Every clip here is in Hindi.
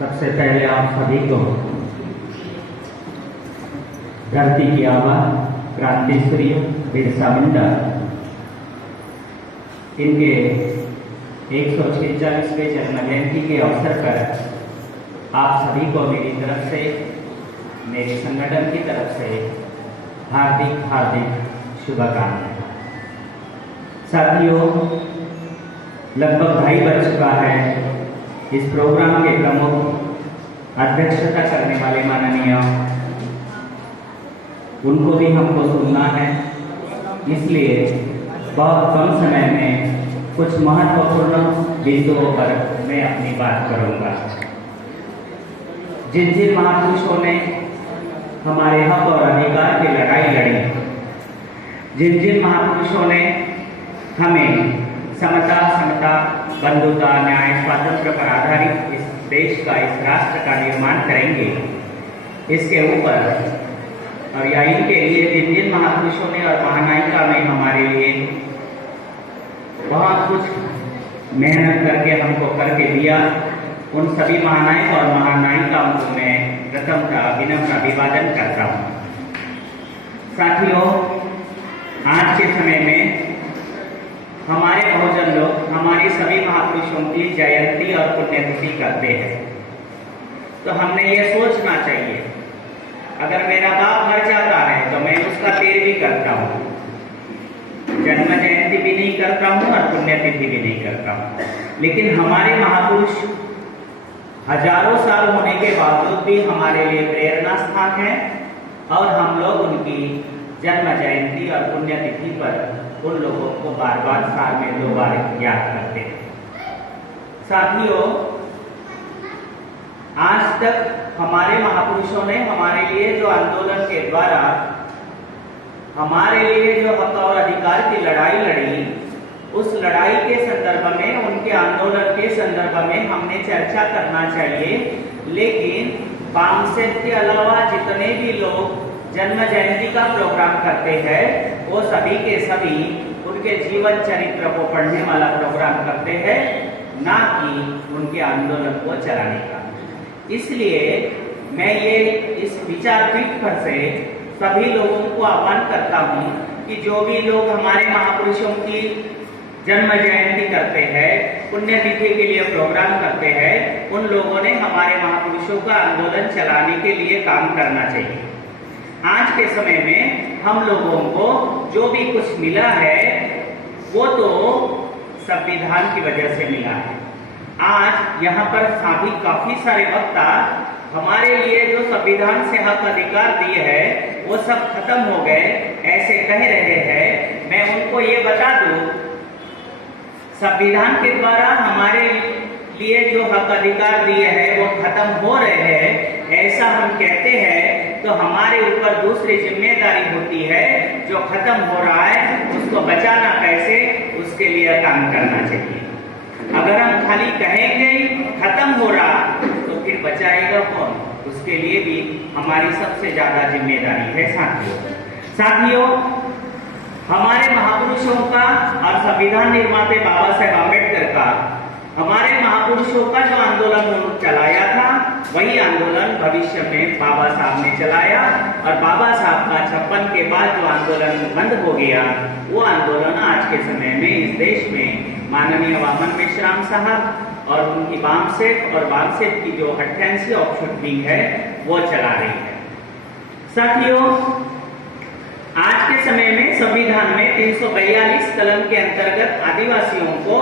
सबसे पहले आप सभी को धरती की आबा क्रांतिश्री बिरसा मुंडा इनके 146वें जन्म जयंती के अवसर पर आप सभी को मेरी तरफ से, मेरे संगठन की तरफ से हार्दिक हार्दिक शुभकामनाएं। साथियों, लगभग 2.5 बज चुका है। इस प्रोग्राम के प्रमुख अध्यक्षता करने वाले माननीय, उनको भी हमको सुनना है, इसलिए बहुत कम समय में कुछ महत्वपूर्ण बिंदुओं पर मैं अपनी बात करूंगा। जिन जिन महापुरुषों ने हमारे हक और अधिकार की लड़ाई लड़ी, जिन जिन महापुरुषों ने हमें समता, बंधुता, न्याय, स्वातंत्र पर आधारित इस देश का, इस राष्ट्र का निर्माण करेंगे, इसके ऊपर और या इनके लिए जिन जिन महापुरुषों ने और महानायिका ने हमारे लिए बहुत कुछ मेहनत करके हमको करके दिया, उन सभी महानायक और महानायिकाओं को मैं प्रथमतः विनम्र अभिवादन करता हूँ। साथियों, आज के समय में हमारे बहुजन लोग हमारे सभी महापुरुषों की जयंती और पुण्यतिथि करते हैं, तो हमने ये सोचना चाहिए, अगर मेरा बाप मर जाता है तो मैं उसका 13वीं करता हूँ, जन्म जयंती भी नहीं करता हूँ और पुण्यतिथि भी नहीं करता हूँ। लेकिन हमारे महापुरुष हजारों साल होने के बावजूद भी हमारे लिए प्रेरणा स्थान है और हम लोग उनकी जन्म जयंती और पुण्यतिथि पर उन लोगों को बार बार साल में 2 बार याद करते हैं। साथियों, आज तक हमारे महापुरुषों ने हमारे लिए जो आंदोलन के द्वारा हमारे लिए जो हक और अधिकार की लड़ाई लड़ी, उस लड़ाई के संदर्भ में, उनके आंदोलन के संदर्भ में हमने चर्चा करना चाहिए। लेकिन बामसेट के अलावा जितने भी लोग जन्म जयंती का प्रोग्राम करते हैं, वो सभी के सभी उनके जीवन चरित्र को पढ़ने वाला प्रोग्राम करते हैं, ना कि उनके आंदोलन को चलाने का। इसलिए मैं ये इस विचारपीठ पर से सभी लोगों को आह्वान करता हूँ कि जो भी लोग हमारे महापुरुषों की जन्म जयंती करते हैं, पुण्यतिथि के लिए प्रोग्राम करते हैं, उन लोगों ने हमारे महापुरुषों का आंदोलन चलाने के लिए काम करना चाहिए। आज के समय में हम लोगों को जो भी कुछ मिला है वो तो संविधान की वजह से मिला है। आज यहाँ पर काफी सारे वक्ता हमारे लिए जो संविधान से हक अधिकार दिए हैं वो सब खत्म हो गए ऐसे कह रहे हैं। मैं उनको ये बता दूं, संविधान के द्वारा हमारे लिए जो हक अधिकार दिए हैं वो खत्म हो रहे हैं, ऐसा हम कहते हैं, तो हमारे ऊपर दूसरी जिम्मेदारी होती है, जो खत्म हो रहा है उसको बचाना कैसे, उसके लिए काम करना चाहिए। अगर हम खाली कहेंगे खत्म हो रहा तो फिर बचाएगा कौन, उसके लिए भी हमारी सबसे ज्यादा जिम्मेदारी है। साथियों, हमारे महापुरुषों का और संविधान निर्माता बाबा साहेब अम्बेडकर का, हमारे महापुरुषों का जो आंदोलन चलाया था वही आंदोलन भविष्य में बाबा साहब ने चलाया, और बाबा साहब का 56 के बाद जो आंदोलन बंद हो गया, वो आंदोलन आज के समय में इस देश में माननीय वामन मेश्राम साहब और उनकी बामसेट की जो 88 ऑफशूट विंग है वो चला रही है। साथियों, आज के समय में संविधान में 342 कलम के अंतर्गत आदिवासियों को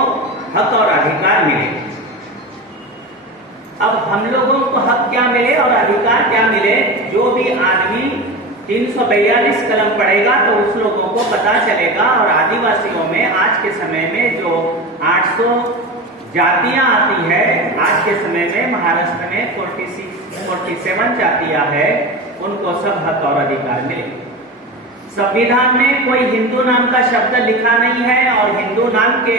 हक और अधिकार मिले। अब हम लोगों को हक क्या मिले और अधिकार क्या मिले, जो भी आदमी 342 कलम पढ़ेगा तो उस लोगों को पता चलेगा। और आदिवासियों में आज के समय में जो 800 जातियां आती है, आज के समय में महाराष्ट्र में 47 जातियां है, उनको सब हक और अधिकार मिले। संविधान में कोई हिंदू नाम का शब्द लिखा नहीं है और हिंदू नाम के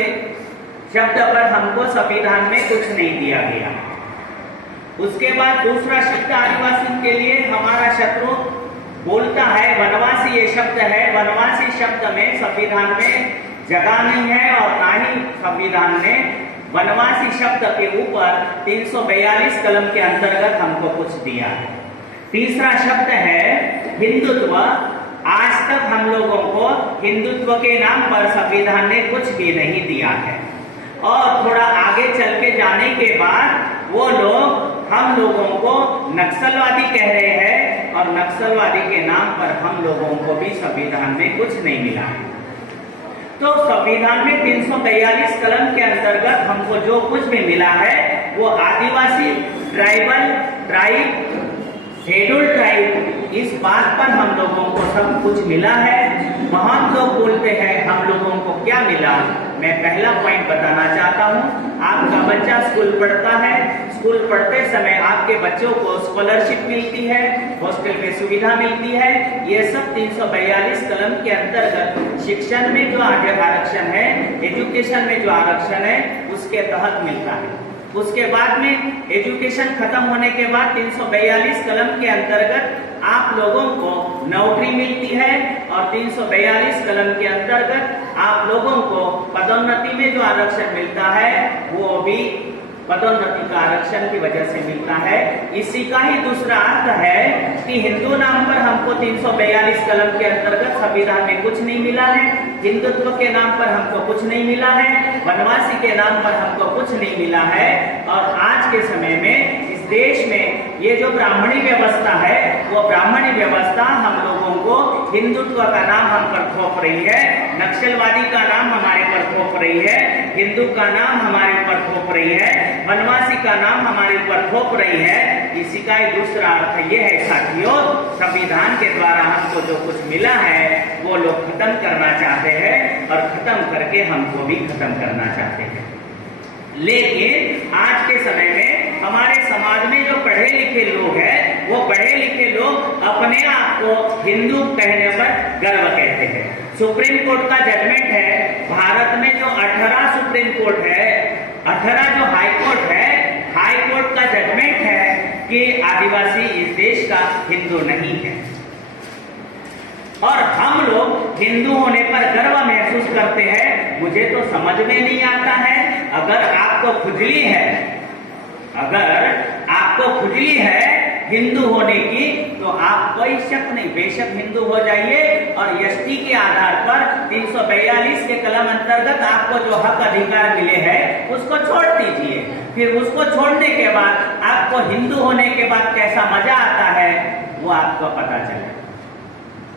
शब्द पर हमको संविधान में कुछ नहीं दिया गया। उसके बाद दूसरा शब्द आदिवासी के लिए हमारा शत्रु बोलता है वनवासी, ये शब्द है, वनवासी शब्द में संविधान में जगह नहीं है और ना ही संविधान ने वनवासी शब्द के ऊपर 342 कलम के अंतर्गत हमको कुछ दिया है। तीसरा शब्द है हिंदुत्व। आज तक हम लोगों को हिंदुत्व के नाम पर संविधान ने कुछ भी नहीं दिया है, और थोड़ा आगे चल के जाने के बाद वो लोग हम लोगों को नक्सलवादी कह रहे हैं, और नक्सलवादी के नाम पर हम लोगों को भी संविधान में कुछ नहीं मिला है। तो संविधान में 342 कलम के अंतर्गत हमको जो कुछ भी मिला है वो आदिवासी, ट्राइबल, ट्राइब, शेड्यूल ट्राइब, इस बात पर हम लोगों को सब कुछ मिला है। बहुत लोग बोलते हैं हम लोगों को क्या मिला। मैं पहला पॉइंट बताना चाहता हूँ। आपका बच्चा स्कूल पढ़ता है, स्कूल पढ़ते समय आपके बच्चों को स्कॉलरशिप मिलती है, हॉस्टल में सुविधा मिलती है। ये सब 342 कलम के अंतर्गत शिक्षण में जो आरक्षण है, एजुकेशन में जो आरक्षण है, उसके तहत मिलता है। उसके बाद में एजुकेशन खत्म होने के बाद 342 कलम के अंतर्गत आप लोगों को नौकरी मिलती है, और 342 कलम के अंतर्गत आप लोगों को पदोन्नति में जो आरक्षण मिलता है वो भी पदोन्नति का आरक्षण की वजह से मिलता है। इसी का ही दूसरा अर्थ है कि हिंदू नाम पर हमको 342 कलम के अंतर्गत संविधान में कुछ नहीं मिला है, हिंदुत्व के नाम पर हमको कुछ नहीं मिला है, वनवासी के नाम पर हमको कुछ नहीं मिला है। और आज के समय में इस देश में ये जो ब्राह्मणी व्यवस्था है, वो ब्राह्मणी व्यवस्था हम लोगों को हिंदुत्व का नाम हम पर थोप रही है, नक्सलवादी का नाम हमारे पर थोप रही है, हिंदू का नाम हमारे ऊपर थोप रही है, वनवासी का नाम हमारे ऊपर थोप रही है। इसी का एक दूसरा अर्थ ये है साथियों, संविधान के द्वारा हमको जो कुछ मिला है वो लोग खत्म करना चाहते हैं, और खत्म करके हमको भी खत्म करना चाहते हैं। लेकिन आज के समय में हमारे समाज में जो पढ़े लिखे लोग हैं, वो पढ़े लिखे लोग अपने आप को हिंदू कहने पर गर्व कहते हैं। सुप्रीम कोर्ट का जजमेंट है, भारत में जो 18 सुप्रीम कोर्ट है, 18 जो हाई कोर्ट है, हाई कोर्ट का जजमेंट है कि आदिवासी इस देश का हिंदू नहीं है, और हम लोग हिंदू होने पर गर्व महसूस करते हैं। मुझे तो समझ में नहीं आता है, अगर आपको खुजली है, अगर आपको खुजली है हिंदू होने की, तो आप कोई शक नहीं, बेशक हिंदू हो जाइए, और एसटी के आधार पर 342 के कलम अंतर्गत आपको जो हक अधिकार मिले हैं उसको छोड़ दीजिए। फिर उसको छोड़ने के बाद आपको हिंदू होने के बाद कैसा मजा आता है वो आपको पता चले।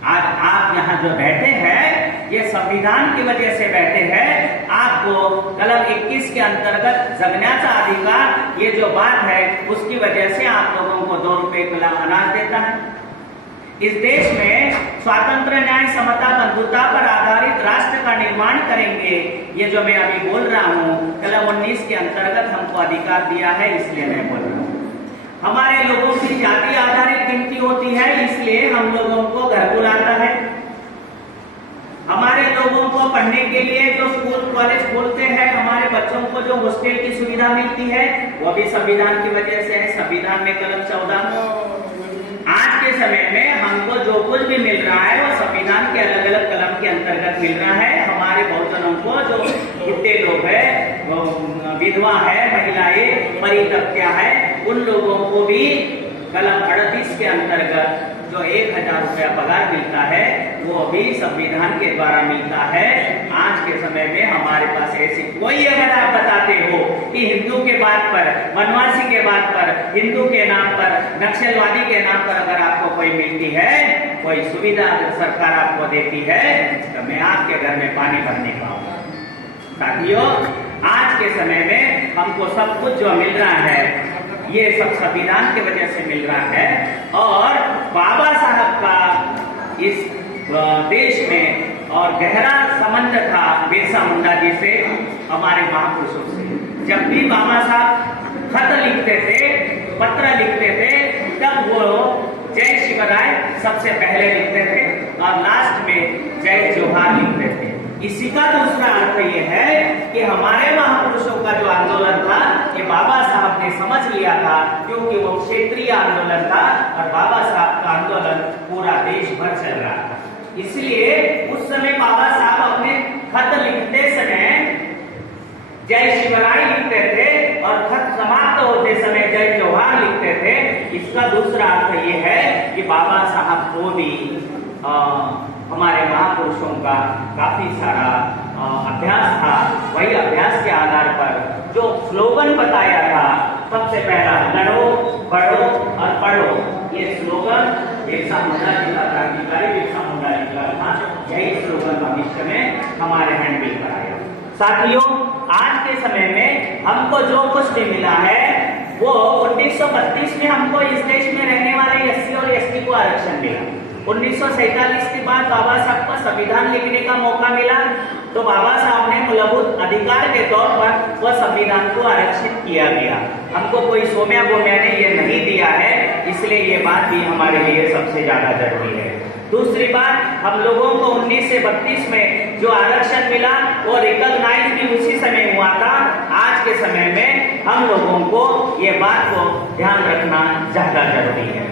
आज आप यहाँ जो बैठे हैं ये संविधान की वजह से बैठे हैं। आपको कलम 21 के अंतर्गत जगण्याचा अधिकार, ये जो बात है उसकी वजह से आप लोगों को 2 रुपए किलो अनाज देता है। इस देश में स्वातंत्र, न्याय, समता, बंधुता पर आधारित राष्ट्र का निर्माण करेंगे, ये जो मैं अभी बोल रहा हूँ, कलम 19 के अंतर्गत हमको अधिकार दिया है, इसलिए मैं बोल रहा हूँ। हमारे लोगों की जाति आधारित गिनती होती है, इसलिए हम लोगों को घर बुलाता है। हमारे लोगों को पढ़ने के लिए जो स्कूल कॉलेज खोलते हैं, हमारे बच्चों को जो हॉस्टल की सुविधा मिलती है, वो भी संविधान की वजह से है। संविधान में कलम 14। आज के समय में हमको जो कुछ भी मिल रहा है वो संविधान के अलग अलग कलम के अंतर्गत मिल रहा है। हमारे बहुजनों को जो कितने लोग है, विधवा है, महिलाएं, परित्यक्ता है, उन लोगों को भी कलम 38 के अंतर्गत जो 1000 रुपया पगार मिलता है वो भी संविधान के द्वारा मिलता है। आज के समय में हमारे पास ऐसी कोई, अगर आप बताते हो कि हिंदू के बात पर, वनवासी के बात पर, हिंदू के नाम पर, नक्सलवादी के नाम पर अगर आपको कोई मिलती है, कोई सुविधा सरकार आपको देती है, तो मैं आपके घर में पानी भरने का हूँ। साथियों, आज के समय में हमको सब कुछ जो मिल रहा है ये सब संविधान की वजह से मिल रहा है, और बाबा साहब का इस देश में और गहरा संबंध था बिरसा मुंडा जी से, हमारे महापुरुषों से। जब भी बाबा साहब खत लिखते थे, पत्र लिखते थे, तब वो जय शिवराय सबसे पहले लिखते थे और लास्ट में जय जोहार लिखते थे। इसी का दूसरा अर्थ ये है कि हमारे महापुरुषों का जो आंदोलन था ये बाबा साहब ने समझ लिया था, क्योंकि वो क्षेत्रीय आंदोलन था और बाबा साहब का आंदोलन पूरा देश भर चल रहा था। इसलिए उस समय बाबा साहब अपने खत लिखते समय जय शिवराय लिखते थे और खत समाप्त होते समय जय जवाहर लिखते थे। इसका दूसरा अर्थ ये है कि बाबा साहब को भी हमारे महापुरुषों का काफी सारा अभ्यास था। वही अभ्यास के आधार पर जो स्लोगन बताया था, सबसे पहला लड़ो, बढ़ो और पढ़ो, ये स्लोगन बिरसा मुंडा जी का, क्रांतिकारी बिरसा मुंडा जी का था। यही स्लोगन भविष्य में हमारे हैंडबिल पर आया। साथियों, आज के समय में हमको जो कुछ भी मिला है वो 1932 में हमको इस देश में रहने वाले एससी और एसटी को आरक्षण मिला। 1947 के बाद बाबा साहब को संविधान लिखने का मौका मिला, तो बाबा साहब ने मूलभूत अधिकार के तौर पर वह संविधान को आरक्षित किया गया। हमको कोई सोम्या बोम्या ने ये नहीं दिया है, इसलिए ये बात भी हमारे लिए सबसे ज्यादा जरूरी है। दूसरी बात, हम लोगों को 19 से 32 में जो आरक्षण मिला वो रिकॉग्नाइज भी उसी समय हुआ था। आज के समय में हम लोगों को ये बात को ध्यान रखना ज्यादा जरूरी है।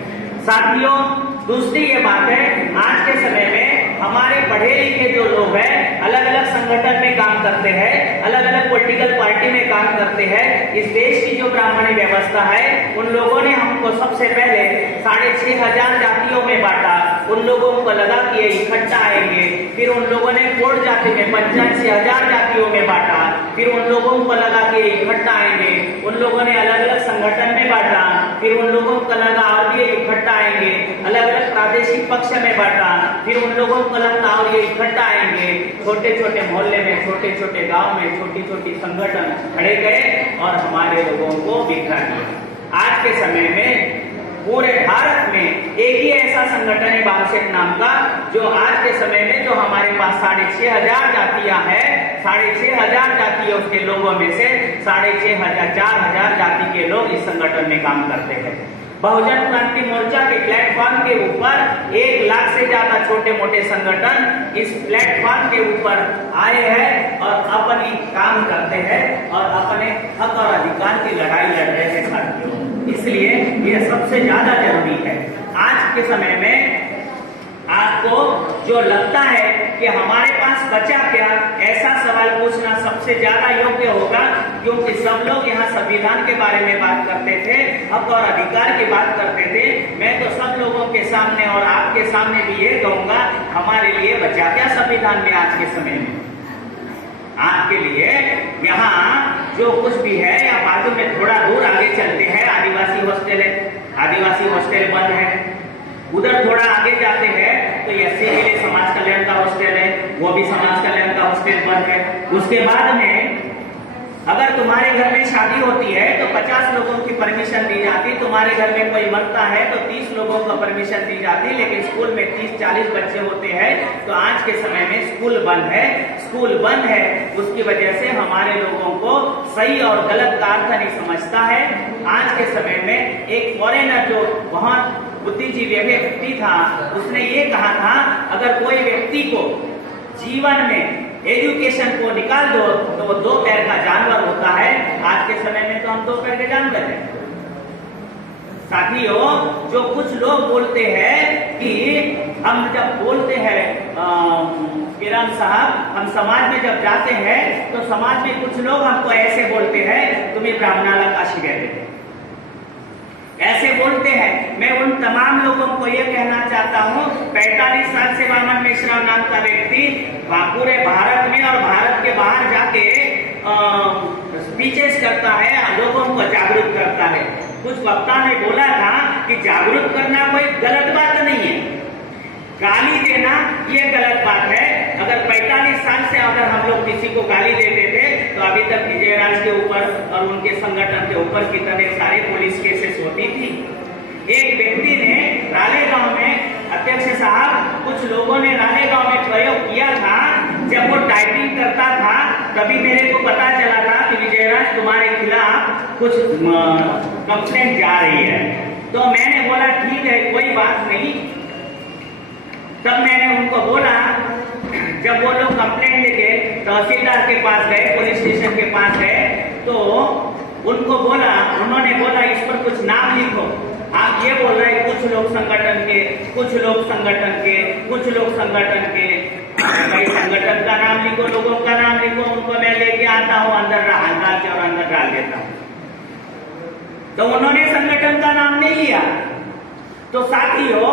साथियों, दूसरी ये बात है, आज के समय में हमारे पढ़े लिखे जो लोग हैं अलग अलग संगठन में काम करते हैं, अलग अलग पॉलिटिकल पार्टी में काम करते हैं। इस देश की जो ब्राह्मणी व्यवस्था है, उन लोगों ने हमको सबसे पहले 6500 जातियों में बांटा। उन लोगों को लगा कि ये इकट्ठा आएंगे। फिर उन लोगों ने कोट जाति में 85,000 जातियों में बांटा। फिर उन लोगों को लगा कि इकट्ठा आएंगे। उन लोगों ने अलग अलग संगठन में बांटा। फिर उन लोगों को लगा और ये इकट्ठा आएंगे, अलग अलग प्रादेशिक पक्ष में बांटा। फिर उन लोगों को लगता और ये इकट्ठा आएंगे। छोटे छोटे मोहल्ले में, छोटे छोटे गांव में छोटी छोटी संगठन खड़े गए और हमारे लोगों को बिखरा दिया। आज के समय में पूरे भारत में एक ही ऐसा संगठन है बामसेट नाम का, जो आज के समय में जो हमारे पास 6500 जातियां हैं, 6500 जातियों के लोगों में से 4,500 जाति के लोग इस संगठन में काम करते हैं। बहुजन क्रांति मोर्चा के प्लेटफॉर्म के ऊपर 1 लाख से ज्यादा छोटे मोटे संगठन इस प्लेटफॉर्म के ऊपर आए हैं और अपनी काम करते हैं और अपने हक और अधिकार की लड़ाई लड़ रहे हैं साथियों। इसलिए यह सबसे ज्यादा जरूरी है। आज के समय में आपको जो लगता है कि हमारे पास बचा क्या, ऐसा सवाल पूछना सबसे ज्यादा योग्य होगा, क्योंकि सब लोग यहाँ संविधान के बारे में बात करते थे, हक और अधिकार की बात करते थे। मैं तो सब लोगों के सामने और आपके सामने भी ये कहूंगा, हमारे लिए बचा क्या संविधान में आज के समय में? आपके लिए यहाँ जो कुछ भी है, या बाजू में थोड़ा दूर आगे चलते हैं आदिवासी हॉस्टल है, आदिवासी हॉस्टल बंद है। उधर थोड़ा आगे जाते हैं तो एससी के लिए समाज कल्याण का हॉस्टल है, वो भी समाज कल्याण का हॉस्टल बंद है। उसके बाद में अगर तुम्हारे घर में शादी होती है तो 50 लोगों की परमिशन दी जाती, तुम्हारे घर में कोई मरता है तो 30 लोगों को परमिशन दी जाती, लेकिन स्कूल में 30-40 बच्चे होते हैं। तो आज के समय में स्कूल बंद है। स्कूल बंद है, उसकी वजह से हमारे लोगों को सही और गलत का अर्थ नहीं समझता है। आज के समय में एक फॉरेनर जो बहुत बुद्धिजीवी व्यक्ति था, उसने ये कहा था, अगर कोई व्यक्ति को जीवन में एजुकेशन को निकाल दो तो वो 2 पैर का जानवर होता है। आज के समय में तो हम 2 पैर के जानवर हैं। साथियों, जो कुछ लोग बोलते हैं कि हम जब बोलते हैं किरण साहब, हम समाज में जब जाते हैं तो समाज में कुछ लोग हमको ऐसे बोलते हैं, तुम्हें ब्राह्मणाला काशी कहते, ऐसे बोलते हैं। मैं उन तमाम लोगों को यह कहना चाहता हूं, 45 साल से वामन मिश्रा नाम का व्यक्ति पूरे भारत में और भारत के बाहर जाके स्पीचेस करता है, लोगों को जागरूक करता है। कुछ वक्ता ने बोला था कि जागरूक करना कोई गलत बात नहीं है, गाली देना ये गलत बात है। अगर 45 साल से अगर हम लोग किसी को गाली देते थे तो अभी तक विजयराज के ऊपर और उनके संगठन के ऊपर कितने सारे पुलिस केसेस होती थी। एक व्यक्ति ने रालेगांव में, अध्यक्ष साहब, कुछ लोगों ने रालेगांव में प्रयोग किया था। जब वो टाइपिंग करता था तभी मेरे को पता चला था कि विजयराज तुम्हारे खिलाफ कुछ कंप्लेंट जा रही है। तो मैंने बोला ठीक है, कोई बात नहीं। तब मैंने उनको बोला, जब वो लोग कंप्लेंट लेके तहसीलदार के पास गए, पुलिस स्टेशन के पास गए, तो उनको बोला, उन्होंने बोला इस पर कुछ नाम लिखो। आप ये बोल रहे हैं कुछ लोग संगठन के, कुछ लोग संगठन के, कुछ लोग संगठन के। भाई संगठन का नाम लिखो, लोगों का नाम लिखो, उनको मैं लेके आता हूं अंदर हल्का के और अंदर डाल देता हूं। तो उन्होंने संगठन का नाम नहीं लिया। तो साथियों,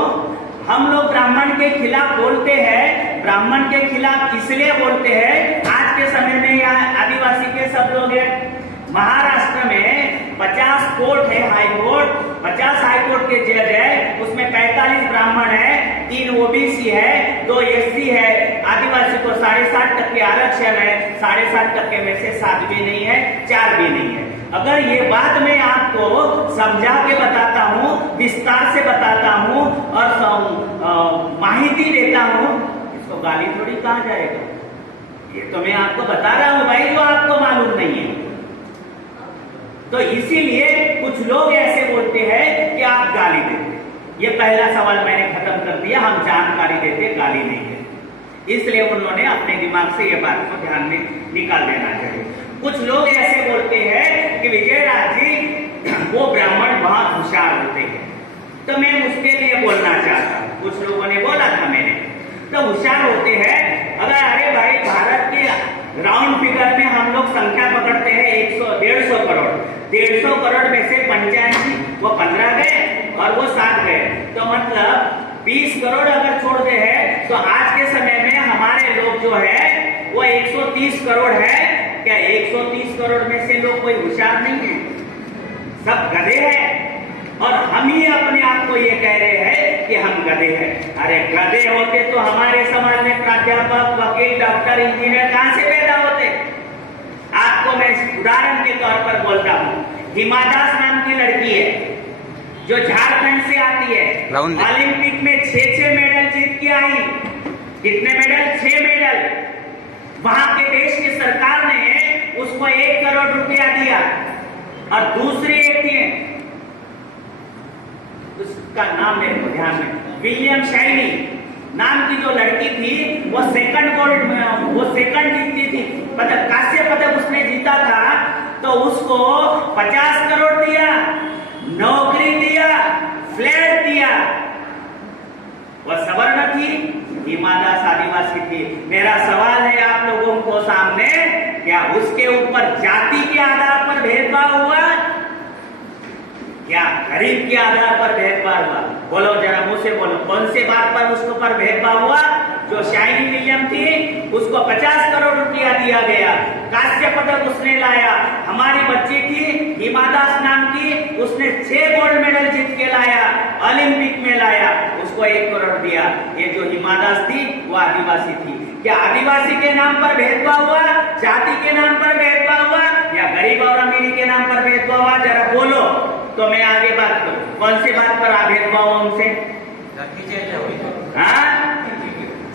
हम लोग ब्राह्मण के खिलाफ बोलते हैं। ब्राह्मण के खिलाफ इसलिए बोलते हैं, आज के समय में यहाँ आदिवासी के सब लोग हैं। महाराष्ट्र में 50 कोर्ट है, हाई कोर्ट, 50 हाई कोर्ट के जज है, उसमें 45 ब्राह्मण है, 3 ओबीसी है, 2 एससी है। आदिवासी को 7.5% आरक्षण है, 7.5% में से 7 भी नहीं है, 4 भी नहीं है। अगर ये बात मैं आपको समझा के बताता हूँ, विस्तार से बताता हूँ और माहिती देता हूँ, इसको गाली थोड़ी कहा जाएगा। ये तो मैं आपको बता रहा हूँ भाई, जो आपको मालूम नहीं है। तो इसीलिए कुछ लोग ऐसे बोलते हैं कि आप गाली देते। ये पहला सवाल मैंने खत्म कर दिया, हम जानकारी देते, गाली नहीं देते। इसलिए उन्होंने अपने दिमाग से ये बात को ध्यान में निकाल देना चाहिए। कुछ लोग ऐसे बोलते हैं कि विजयराज जी वो ब्राह्मण बहुत होशियार होते हैं। तो मैं उसके लिए बोलना चाहता हूँ, कुछ लोगों ने बोला था मैंने, तो होशियार होते हैं। अगर अरे भाई, भारत के राउंड फिगर में हम लोग संख्या पकड़ते हैं 150 करोड़। 150 करोड़ में से 85 वो 15 गए और वो 7 गए, तो मतलब 20 करोड़ अगर छोड़ते हैं तो आज के समय में हमारे लोग जो है वो 130 करोड़ है। क्या 130 करोड़ में से लोग कोई होशियार नहीं है? सब गधे हैं। और हम ही अपने आप को ये कह रहे हैं कि हम गधे हैं। अरे गधे होते तो हमारे समाज में प्राध्यापक, वकील, डॉक्टर, इंजीनियर कहां से पैदा होते? आपको मैं उदाहरण के तौर पर बोलता हूँ, हिमा दास नाम की लड़की है जो झारखंड से आती है, ओलंपिक में 6 मेडल जीत के आई। कितने मेडल? 6 मेडल। वहां के देश की सरकार ने उसको 1 करोड़ रुपया दिया। और दूसरी एक थी, उसका नाम मेरे को ध्यान में, विलियम शैनी नाम की जो लड़की थी, वो सेकंड जीती थी। पदक, कांस्य पदक उसने जीता था। तो उसको 50 करोड़ दिया, नौकरी दिया, फ्लैट दिया। वह सवर्ण थी, हिमा दास आदिवासी थी। मेरा सवाल है आप लोगों को सामने, क्या उसके ऊपर जाति के आधार पर भेदभाव हुआ? क्या गरीब के आधार पर भेदभाव हुआ? बोलो जरा, मुंह से बोलो, कौन से बात पर उसके ऊपर भेदभाव हुआ? जो शाइनी विलियम थी उसको 50 करोड़ रुपया दिया गया, कांस्य पदक उसने लाया। हमारी बच्ची थी हिमा दास नाम की, उसने 6 गोल्ड मेडल जीत के लाया, ओलंपिक में लाया, उसको 1 करोड़ दिया। ये जो हिमा दास थी वो आदिवासी थी। क्या आदिवासी के नाम पर भेदभाव हुआ? जाति के नाम पर भेदभाव हुआ? या गरीब और अमीरी के नाम पर भेदभाव हुआ? जरा बोलो तो मैं आगे बात करूं। कौन सी बात पर भेदभाव उनसे?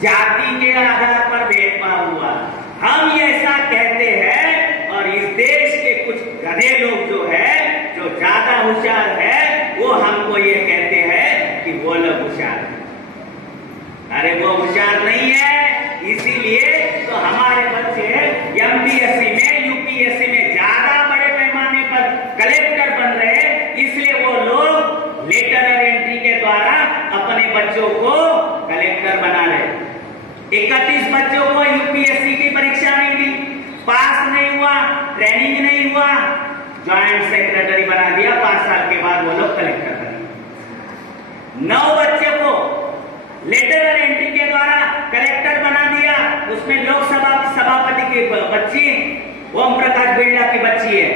जाति के आधार पर भेदभाव हुआ। हम ये ऐसा कहते हैं, और इस देश के कुछ गधे लोग जो है, जो ज्यादा होशियार है, वो हमको ये कहते हैं कि वो लोग होशियार है। अरे वो होशियार नहीं है। इसीलिए तो हमारे बच्चे एमपीएससी में, यूपीएससी में ज्यादा बड़े पैमाने पर कलेक्टर बन रहे हैं। इसलिए वो लोग लेटर ऑफ एंट्री के द्वारा अपने बच्चों को कलेक्टर बना रहे। 31 बच्चों को यूपीएससी की परीक्षा नहीं दी, पास नहीं हुआ, ट्रेनिंग नहीं हुआ, ज्वाइंट सेक्रेटरी बना दिया। 5 साल के बाद वो लोग कलेक्टर बने। 9 बच्चे को लेटर ऑफ एंट्री के द्वारा कलेक्टर बना दिया। उसमें लोकसभा सभापति की बच्ची, ओम प्रकाश बिरला की बच्ची है,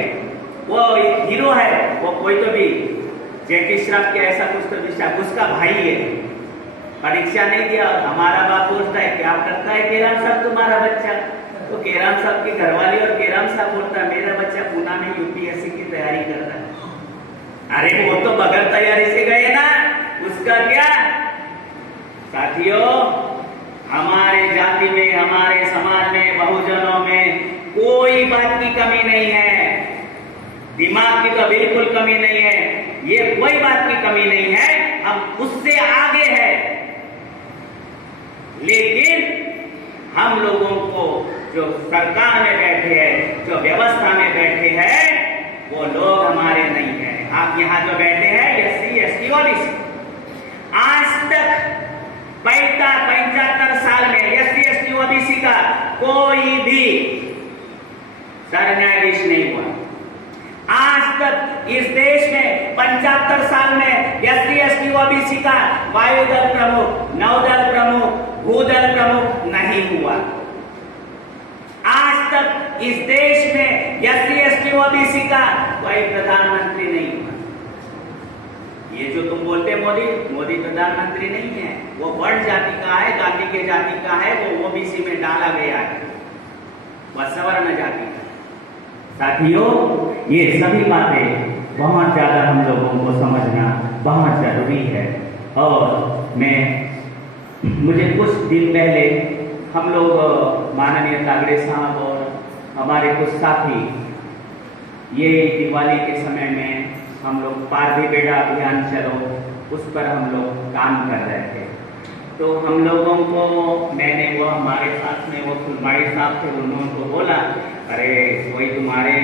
वो हीरो है। वो कोई तो भी जैकी श्रॉफ के ऐसा कुछ तो विषय, उसका भाई है। परीक्षा नहीं दिया। हमारा बाप पूछता है क्या करता है केराम साहब तुम्हारा बच्चा? तो केराम साहब की घरवाली और केराम साहब बोलता है मेरा बच्चा पूना में यूपीएससी की तैयारी करता है। अरे वो तो बगैर तैयारी से गए ना, उसका क्या? साथियों, हमारे जाति में, हमारे समाज में, बहुजनों में कोई बात की कमी नहीं है। दिमाग की तो बिल्कुल कमी नहीं है। ये कोई बात की कमी नहीं है, हम उससे आगे है। लेकिन हम लोगों को जो सरकार में बैठे हैं, जो व्यवस्था में बैठे हैं, वो लोग हमारे नहीं है। आप यहाँ जो बैठे हैं एससी, एसटी, ओबीसी, आज तक 75 साल में एससी, एसटी, ओबीसी का कोई भी न्यायाधीश नहीं हुआ। आज तक इस देश में 75 साल में SC ST ओबीसी का वायुदल प्रमुख, नौदल प्रमुख, भूदल प्रमुख नहीं हुआ। आज तक इस देश में SC ST ओबीसी का कोई प्रधानमंत्री नहीं हुआ। ये जो तुम बोलते मोदी प्रधानमंत्री नहीं है, वो वर्ण जाति का है, गांधी के जाति का है, वो ओबीसी में डाला गया है, वह सवर्ण जाति का। साथियों, ये सभी बातें बहुत ज्यादा हम लोगों को समझना बहुत जरूरी है। और मुझे कुछ दिन पहले हम लोग माननीय तागड़े साहब और हमारे कुछ साथी ये दिवाली के समय में हम लोग पारधी बेड़ा अभियान चलो, उस पर हम लोग काम कर रहे थे। तो हम लोगों को मैंने, वो हमारे साथ में वो फुलमाड़ी साहब थे, उन्होंने को बोला, अरे कोई तुम्हारे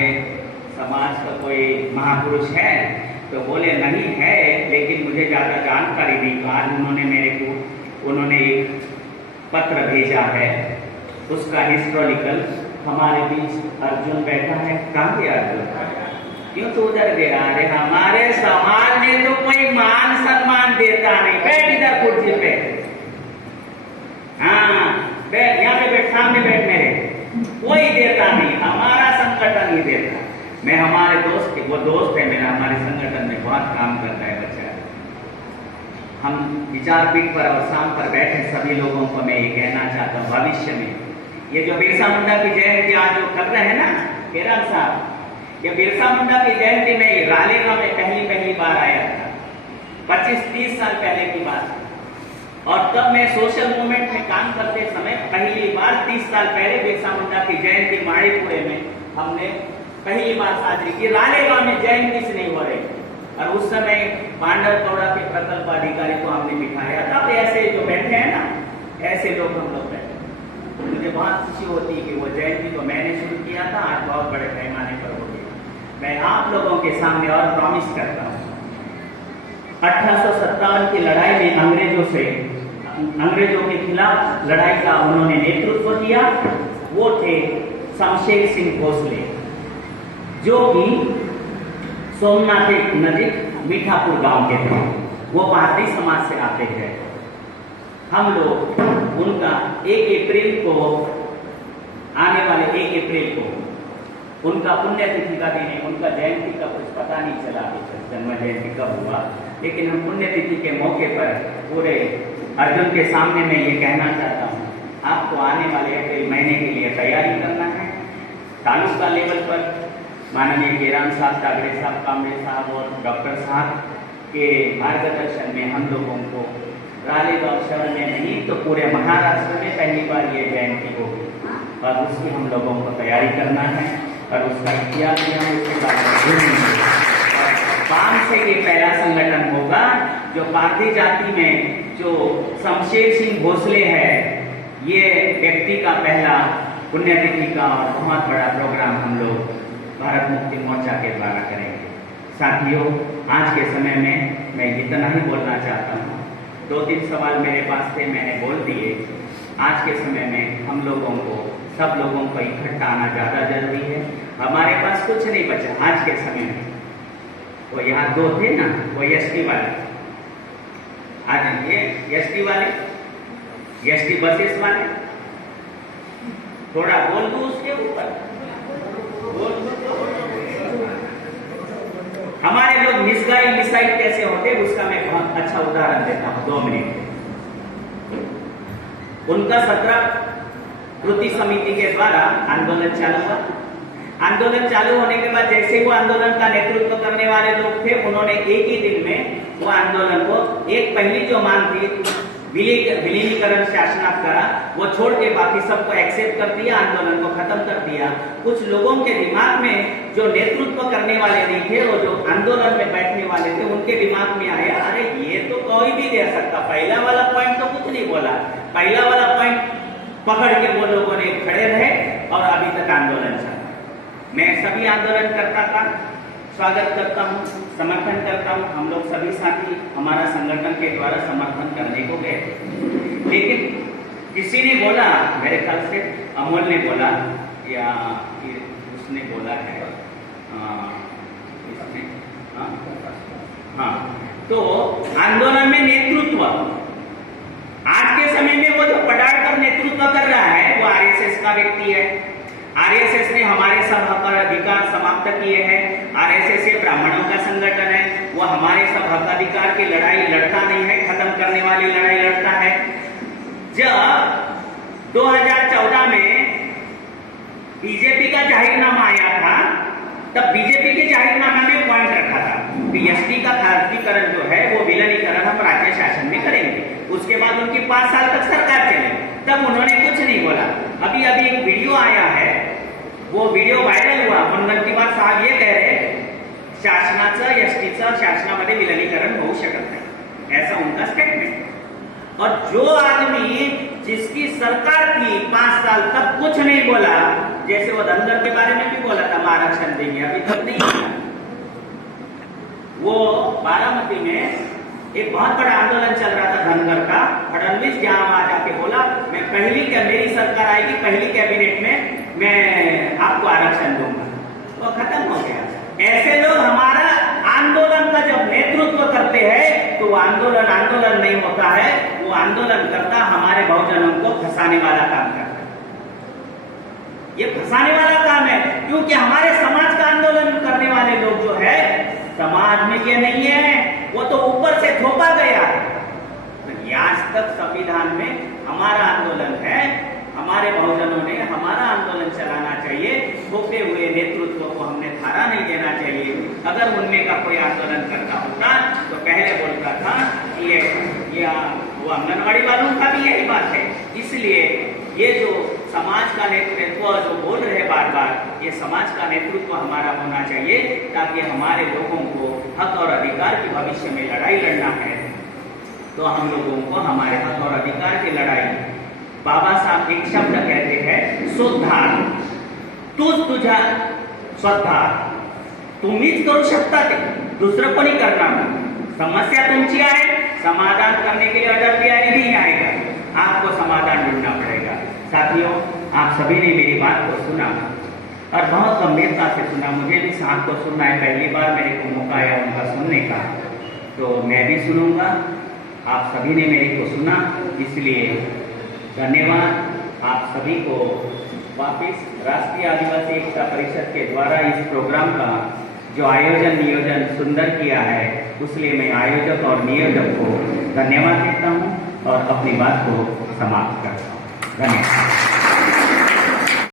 समाज का कोई महापुरुष है? तो बोले नहीं है, लेकिन मुझे ज़्यादा जानकारी नहीं। आज उन्होंने मेरे को एक पत्र भेजा है, उसका हिस्टोरिकल। हमारे बीच अर्जुन बैठा है, कहाँ गया अर्जुन? क्यों तो उधर गया? अरे हमारे समाज में तो कोई मान सम्मान देता नहीं। बैठ इधर कुर्सी पे, हाँ बैठ, यहाँ पे बैठ, सामने बैठ मेरे। कोई देता नहीं, हमारा संगठन ही देता। मैं हमारे दोस्त, वो दोस्त है मेरा, हमारे संगठन में बहुत काम करता है बच्चा। हम विचारपीठ पर और शाम पर बैठे सभी लोगों को मैं ये कहना चाहता हूँ, भविष्य में ये जो बिरसा मुंडा की जयंती आज जो कर रहे हैं ना केरल साहब, ये बिरसा मुंडा की जयंती में रालेगांव में पहली बार आया था, 25-30 साल पहले की बात है। और तब मैं सोशल मूवमेंट में काम करते समय पहली बार 30 साल पहले बिरसा मुंडा की जयंती माड़ीपुरे में हमने पहली बार साजरी की। रालेगांव में जयंती से नहीं हो रही, और उस समय पांडव कौड़ा के प्रकल्प अधिकारी को हमने बिठाया था। तो ऐसे जो बैठे हैं ना, ऐसे लोग हम लोग बैठे। मुझे बहुत खुशी होती है कि वो जयंती को मैंने शुरू किया था, आज बहुत बड़े पैमाने पर हो गया। मैं आप लोगों के सामने और प्रॉमिस करता हूँ, 1857 की लड़ाई में अंग्रेजों के खिलाफ लड़ाई का उन्होंने नेतृत्व किया। वो थे शमशेर सिंह भोसले, जो कि सोमनाथ के नजीक मीठापुर गांव के थे। वो भारतीय समाज से आते हैं। हम लोग उनका 1 अप्रैल को, आने वाले 1 अप्रैल को उनका पुण्यतिथि का दिन है। उनका जयंती का कुछ पता नहीं चला, जन्म जयंती कब हुआ, लेकिन हम पुण्यतिथि के मौके पर पूरे अर्जुन के सामने मैं ये कहना चाहता हूँ, आपको आने वाले अप्रैल महीने के लिए तैयारी करना है। तालुका लेवल पर माननीय केराम साहब, तागड़े साहब, कामरे साहब और डॉक्टर साहब के मार्गदर्शन में हम लोगों को रालेगांव शहर में नहीं तो पूरे महाराष्ट्र में पहली बार ये जयंती होगी, और उसकी हम लोगों को तैयारी करना है। और उसका इतिहास भी हम उसके बारे में 5 से ये पहला संगठन होगा जो पारधी जाति में जो शमशेर सिंह भोसले है, ये व्यक्ति का पहला पुण्यतिथि का और बहुत बड़ा प्रोग्राम हम लोग भारत मुक्ति मोर्चा के द्वारा करेंगे। साथियों, आज के समय में मैं इतना ही बोलना चाहता हूँ। 2-3 सवाल मेरे पास थे, मैंने बोल दिए। आज के समय में हम लोगों को, सब लोगों को इकट्ठा आना ज़्यादा जरूरी है। हमारे पास कुछ नहीं बचा आज के समय में। वो यहाँ 2 थे ना, वो एसटी वाले, आज ये एसटी वाले, एसटी बसेस वाले, थोड़ा बोल दो उसके ऊपर। हमारे लोग मिसाइल कैसे होते, उसका मैं बहुत अच्छा उदाहरण देता हूँ 2 मिनट। उनका 17 कृति समिति के द्वारा आंदोलन चालू हुआ। आंदोलन चालू होने के बाद जैसे वो आंदोलन का नेतृत्व करने वाले लोग थे, उन्होंने एक ही दिन में वो आंदोलन को, एक पहली जो मांग थी विलीनीकरण शासनात का, वो छोड़ के बाकी सबको एक्सेप्ट कर दिया, आंदोलन को खत्म कर दिया। कुछ लोगों के दिमाग में जो नेतृत्व करने वाले नहीं थे, वो जो आंदोलन में बैठने वाले थे, उनके दिमाग में आया, अरे ये तो कोई भी दे सकता, पहला वाला पॉइंट तो कुछ नहीं बोला। पहला वाला पॉइंट पकड़ के वो लोगों ने खड़े रहे और अभी तक आंदोलन चला। मैं सभी आंदोलन करता था, स्वागत करता हूँ, समर्थन करता हूँ। हम लोग सभी साथी हमारा संगठन के द्वारा समर्थन करने को गए, लेकिन किसी ने बोला, मेरे ख्याल से अमोल ने बोला या उसने बोला है, इसने, हाँ, तो आंदोलन में नेतृत्व, आज के समय में वो जो पटाड़कर नेतृत्व कर रहा है वो आरएसएस का व्यक्ति है। आरएसएस ने हमारे सब हक और अधिकार समाप्त किए हैं। आरएसएस ये ब्राह्मणों का संगठन है, वो हमारे सब हक अधिकार की लड़ाई लड़ता नहीं है, खत्म करने वाली लड़ाई लड़ता है। जब 2014 में बीजेपी का जाहिरनामा आया था, तब बीजेपी के जाहिरनामे में पॉइंट रखा था कि एसटी का खासगीकरण जो है वो विलीनीकरण हम राज्य शासन में करेंगे। उसके बाद उनकी 5 साल तक सरकार चली, तब उन्होंने कुछ नहीं बोला। अभी अभी एक वीडियो आया है, वो वीडियो वायरल हुआ। मुनगंटीवार साहब ये कह रहे शासनाचं एसटीचं शासनामध्ये विलीनीकरण होऊ शकत नाही, ऐसा उनका स्टेटमेंट। और जो आदमी जिसकी सरकार थी 5 साल तक कुछ नहीं बोला, जैसे वो धनगर के बारे में भी बोला था आरक्षण देंगे, अभी तक नहीं किया। वो बारामती में एक बहुत बड़ा आंदोलन चल रहा था धनगर का। फडणवीस जहां वहां जाके बोला मैं मेरी सरकार आएगी, पहली कैबिनेट में मैं आपको आरक्षण दूंगा, वो खत्म हो गया। ऐसे लोग हमारा आंदोलन का जब नेतृत्व करते हैं तो वो आंदोलन नहीं होता है, वो आंदोलन करता हमारे बहुजनों को फंसाने वाला काम करता है। ये फंसाने वाला काम है, क्योंकि हमारे समाज का आंदोलन करने वाले लोग जो है समाज में ये नहीं है, वो तो ऊपर से थोपा गया है। आज तक संविधान में हमारा आंदोलन है, हमारे बहुजनों ने हमारा आंदोलन चलाना चाहिए, थोपे हुए नेतृत्व को हमने थारा नहीं देना चाहिए। अगर उनमें का कोई आंदोलन करता होता तो पहले बोलता था कि ये वो आंगनबाड़ी वालों का भी यही बात है। इसलिए ये जो समाज का नेतृत्व जो बोल रहे बार बार, ये समाज का नेतृत्व हमारा होना चाहिए, ताकि हमारे लोगों को हक और अधिकार की भविष्य में लड़ाई लड़ना है तो हम लोगों को हमारे हक और अधिकार की लड़ाई, बाबा साहब एक शब्द कहते हैं सुधार, तुझा स्वतः तुम्हीच करू शकता, ते दुसरं कोणी करणार नाही। समस्या तुमची आहे, समाधान करने के लिए अटल बिहारी नहीं आएगा, आपको समाधान ढूंढना पड़ेगा। साथियों, आप सभी ने मेरी बात को सुना और बहुत गंभीरता से सुना। मुझे भी साहब को सुनना है, पहली बार मेरे को मौका आया उनका सुनने का, तो मैं भी सुनूंगा। आप सभी ने मेरे को सुना, इसलिए धन्यवाद आप सभी को। वापिस राष्ट्रीय आदिवासी एकता परिषद के द्वारा इस प्रोग्राम का जो आयोजन नियोजन सुंदर किया है, उसलिए मैं आयोजक और नियोजक को धन्यवाद देता हूँ और अपनी बात को समाप्त करता हूँ। धन्यवाद।